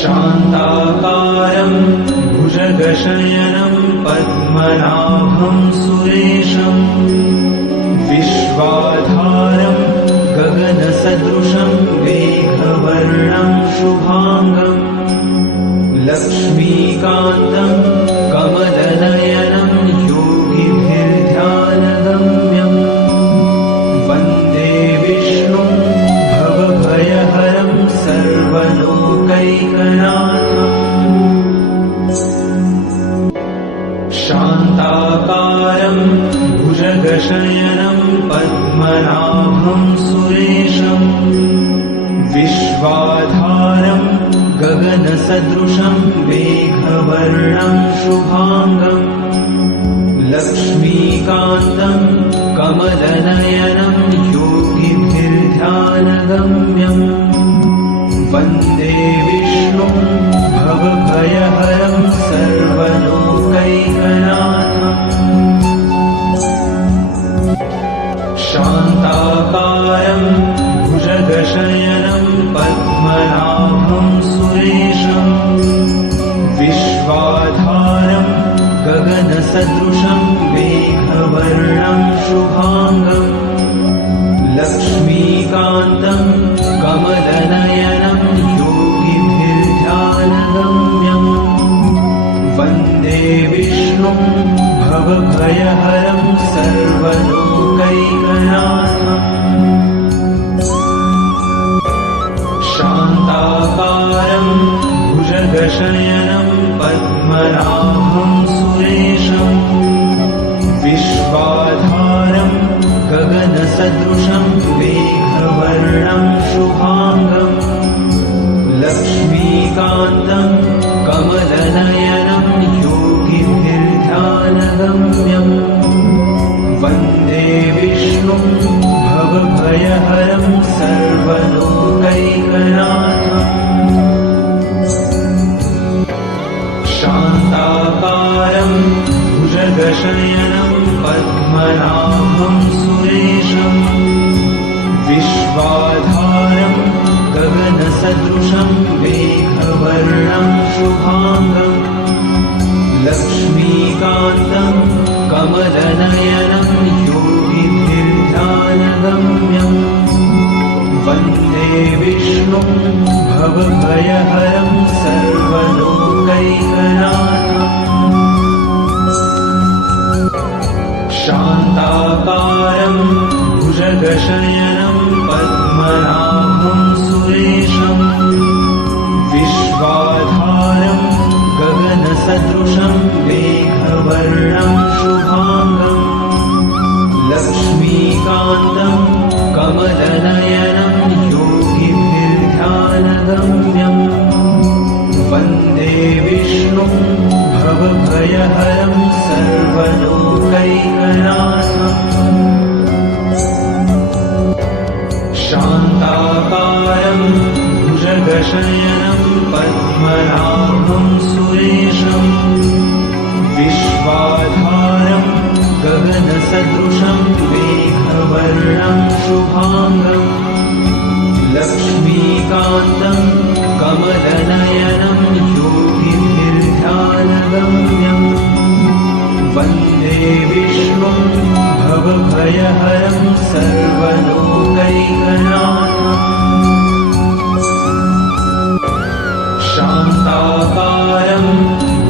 शान्ताकारं भुजगशयनं पद्मनाभं सुरेशं विश्वाधारं गगनसदृशं मेघवर्णं शुभांगं लक्ष्मीकान्तं कमलनयनं योगिभिर्ध्यानगम्यं वन्दे विष्णुं भवभयहरं सर्वलोकैकनाथम् शान्ताकारं भुजगशयनं पद्मनाभं सुरेशं विश्वाधारं गगनसदृशं मेघवर्णं शुभांगं लक्ष्मीकान्तं कमलनयनं योगिभिर्ध्यानगम्यं वन्दे विष्णुं भवभयहरं सर्वलोकैकनाथम् शान्ताकारं भुजगशयनं पद्मनाभं सुरेशं विश्वाधारं गगनसदृशं मेघवर्णं शुभांगं लक्ष्मीकान्तं कमलनयनं योगिभिर्ध्यानगम्यं वन्दे विष्णुं भवभयहरं सर्वलोकैकनाथम् शान्ताकारं भुजगशयनं पद्मनाभं सुरेशं विश्वाधारं गगनसदृशं मेघवर्णं शुभांगं लक्ष्मीकान्तं कमलनयनं योगिभिर्ध्यानगम्यं वन्दे विष्णुं भवभयहरं सर्वलोकैकनाथम् शान्ताकारं भुजगशयनं पद्मनाभं सुरेशं विश्वाधारं गगनसदृशं मेघवर्णं शुभांगं लक्ष्मीकान्तं कमलनयनं योगिभिर्ध्यानगम्यं वन्दे विष्णुं भवभयहरं सर्वलोकैकनाथम् शान्ताकारं भुजगशयनं पद्मनाभं सुरेशं विश्वाधारं गगनसदृशं मेघवर्णं शुभांगं लक्ष्मीकान्तं कमलनयनं योगिभिर्ध्यानगम्यं वन्दे विष्णुं भवभयहरं सर्वलोकैकनाथम् शान्ताकारं भुजगशयनं पद्मनाभं सुरेशं विश्वाधारं गगनसदृशं मेघवर्णं शुभांगं लक्ष्मीकान्तं कमलनयनं योगिभिर्ध्यानगम्यं वन्दे विष्णुं भवभयहरं सर्वलोकैकनाथम् शान्ताकारं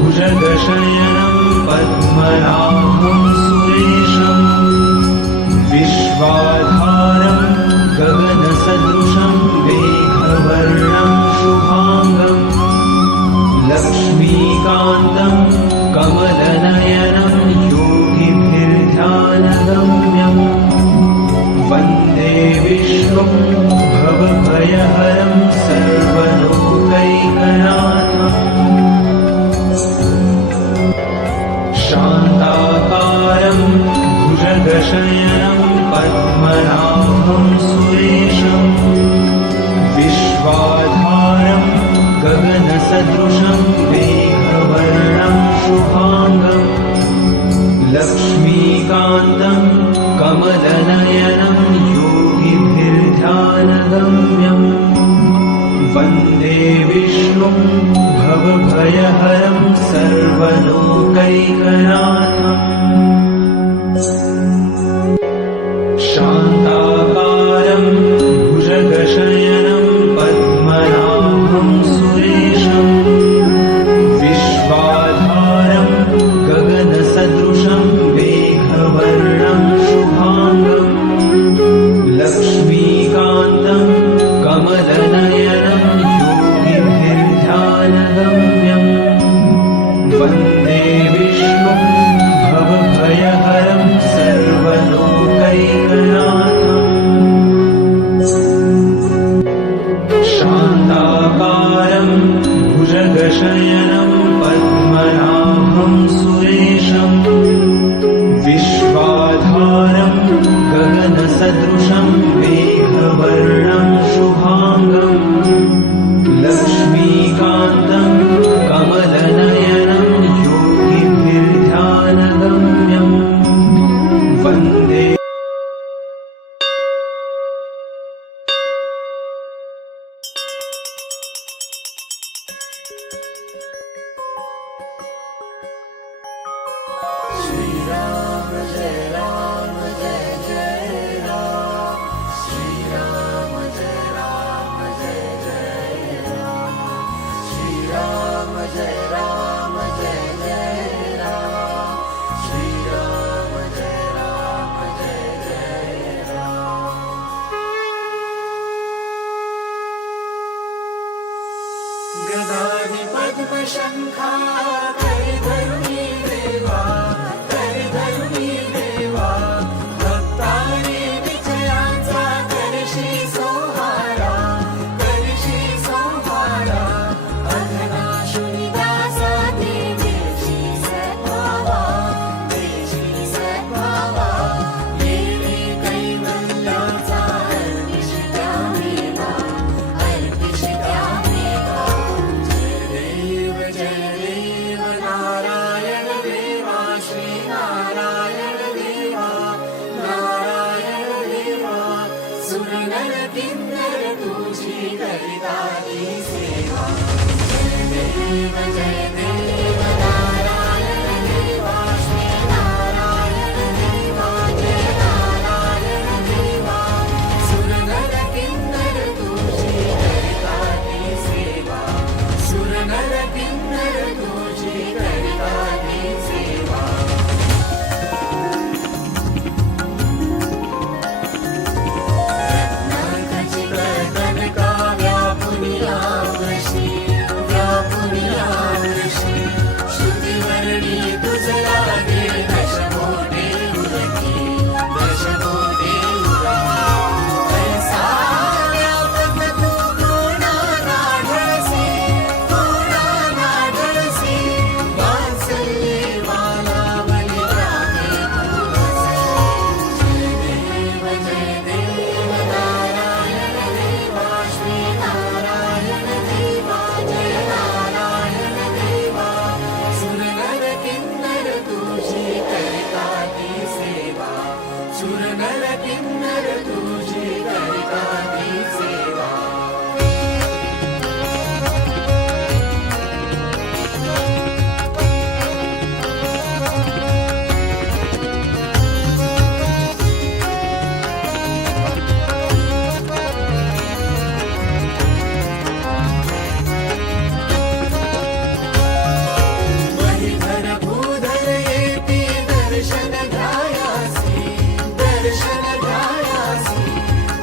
भुजगशयनं पद्मनाभं सुरेशं विश्वाधारं गगनसदृशं मेघवर्णं शुभांगं लक्ष्मीकान्तं कमलनयनं योगिभिर्ध्यानगम्यं वन्दे विष्णुं भवभयहरं सर्वलोकैकनाथम् शान्ताकारं भुजगशयनं पद्मनाभं सुरेशं विश्वाधारं गगनसदृशं मेघवर्णं शुभांगं लक्ष्मीकान्तं कमलनयनं योगिभिर्ध्यानगम्यं वन्दे विष्णुं भवभयहरं सर्वलोकैकनाथम् शान्ताकारं भुजगशयनं पद्मनाभं सुरेशम् विश्वाधारं गगनसदृशं मेघवर्णं शुभाङ्गम् लक्ष्मीकान्तं कमलनयनं योगिभिर्ध्यानगम्यम् वन्दे विष्णुं भवभयहरं सर्वलोकैकनाथम् शान्ताकारं भुजगशयनं पद्मनाभं सुरेशम् विश्वाधारं गगनसदृशं मेघवर्णं शुभाङ्गम् लक्ष्मीकान्तं कमलनयनं योगिभिर्ध्यानगम्यम् वन्दे श्रीराम जय राम जय जय राम श्रीराम जय राम जय जय राम श्रीराम जय राम जय जय राम श्रीराम जय राम जय जय राम गदाधि पद्म शंखा धरुणी देवा धरुणी देवा भक्ताने विजयाचा करशी सोहारा अघनाशुनी दासा देशी सद्भावा येणे कैवल्याचा अर्पिष्या मेवा जय देव नारायण देवा श्री नारायण देवा सुरनर किन्नर तुझी करिताती सेवा जय देव नारायण देवा श्री नारायण देवा जय नारायण देवा सुरनर किन्नर तुझी करिताती सेवा सुरनर किन्नर तुझी करिताती सेवा रत्नाखचित कनका व्यापुनी आवशी श्रुतिवर्णी तुझला दे दशमोटे उरकी ऐसा व्यापक तू कोणा नाढळसी वात्सल्ये वाला बलिरामे तू हसशी जय देव नारायण देवा श्री नारायण देवा जय नारायण देवा सुरनर किन्नर तुझी करिताती सेवा सुरनर किन्नर तुझी करिताती सेवा महीधर भूधर येती दर्शन घ्यायासी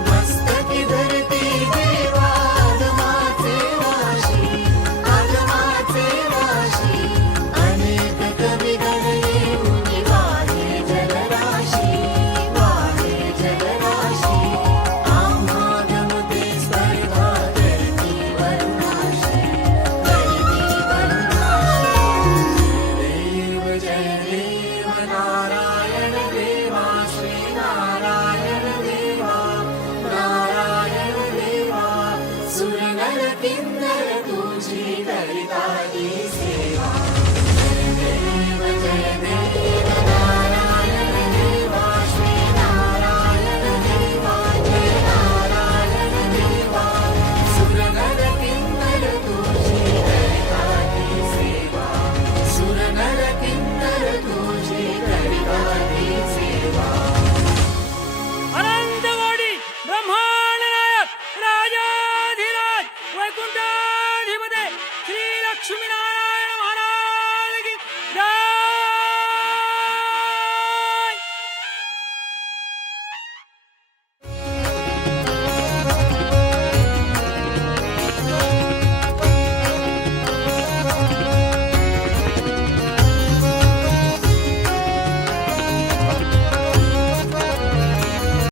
मस्तकी धरती देवा आगमाचे वाशी अनेक कविगण येऊन वाहे जलराशी आम्हा गमते स्पर्धा करती वरुणाशी जय देव नारायण देवा श्री नारायण देवा सुरनर किन्नर तुझी करिताती